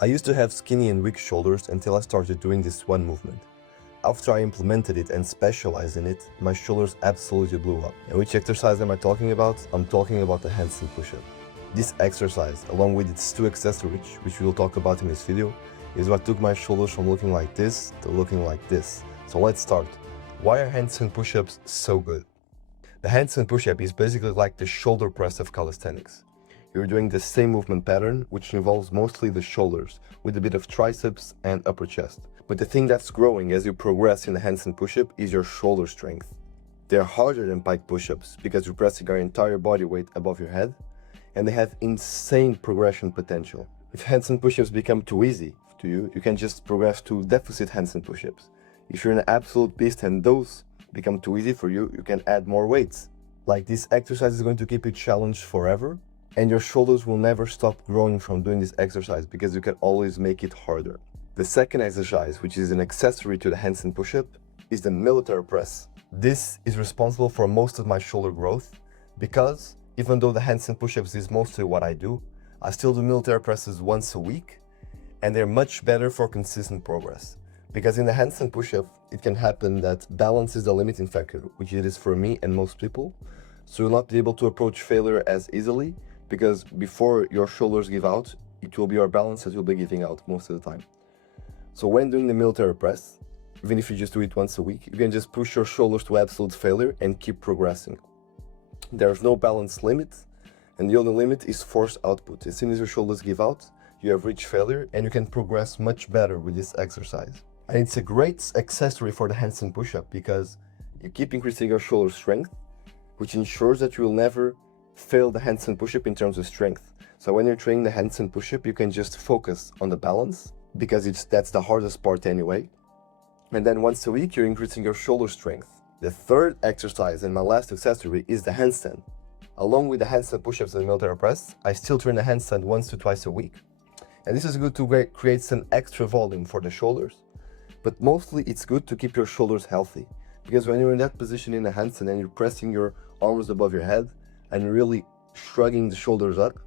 I used to have skinny and weak shoulders until I started doing this one movement. After I implemented it and specialized in it, my shoulders absolutely blew up. And which exercise am I talking about? I'm talking about the handstand push-up. This exercise, along with its two accessories, which we will talk about in this video, is what took my shoulders from looking like this to looking like this. So let's start. Why are handstand push-ups so good? The handstand push-up is basically like the shoulder press of calisthenics. You're doing the same movement pattern, which involves mostly the shoulders, with a bit of triceps and upper chest. But the thing that's growing as you progress in the handstand push-up is your shoulder strength. They're harder than pike push-ups because you're pressing your entire body weight above your head, and they have insane progression potential. If handstand push-ups become too easy to you, you can just progress to deficit handstand push-ups. If you're an absolute beast and those become too easy for you, you can add more weights. Like, this exercise is going to keep you challenged forever, and your shoulders will never stop growing from doing this exercise because you can always make it harder. The second exercise, which is an accessory to the handstand push-up, is the military press. This is responsible for most of my shoulder growth because even though the handstand push-ups is mostly what I do, I still do military presses once a week, and they're much better for consistent progress. Because in the handstand push-up, it can happen that balance is the limiting factor, which it is for me and most people. So you'll not be able to approach failure as easily because before your shoulders give out, it will be your balance that will be giving out most of the time. So when doing the military press, even if you just do it once a week, you can just push your shoulders to absolute failure and keep progressing. There's no balance limit, and the only limit is force output. As soon as your shoulders give out, you have reached failure and you can progress much better with this exercise. And it's a great accessory for the handstand push-up because you keep increasing your shoulder strength, which ensures that you will never fail the handstand push-up in terms of strength. So when you're training the handstand push-up, you can just focus on the balance because that's the hardest part anyway. And then once a week, you're increasing your shoulder strength. The third exercise and my last accessory is the handstand. Along with the handstand push-ups and military press, I still train the handstand once to twice a week. And this is good to create some extra volume for the shoulders. But mostly it's good to keep your shoulders healthy. Because when you're in that position in a handstand and you're pressing your arms above your head and you're really shrugging the shoulders up,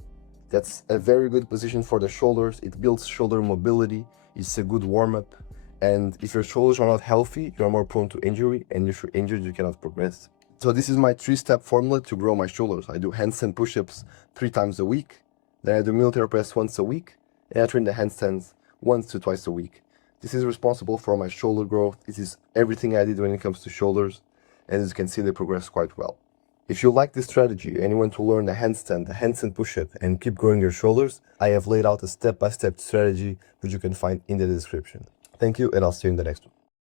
that's a very good position for the shoulders. It builds shoulder mobility. It's a good warm-up. And if your shoulders are not healthy, you're more prone to injury. And if you're injured, you cannot progress. So this is my 3-step formula to grow my shoulders. I do handstand push-ups 3 times a week. Then I do military press once a week. And I train the handstands once to twice a week. This is responsible for my shoulder growth. This is everything I did when it comes to shoulders. And as you can see, they progress quite well. If you like this strategy and you want to learn the handstand push-up and keep growing your shoulders, I have laid out a step-by-step strategy which you can find in the description. Thank you, and I'll see you in the next one.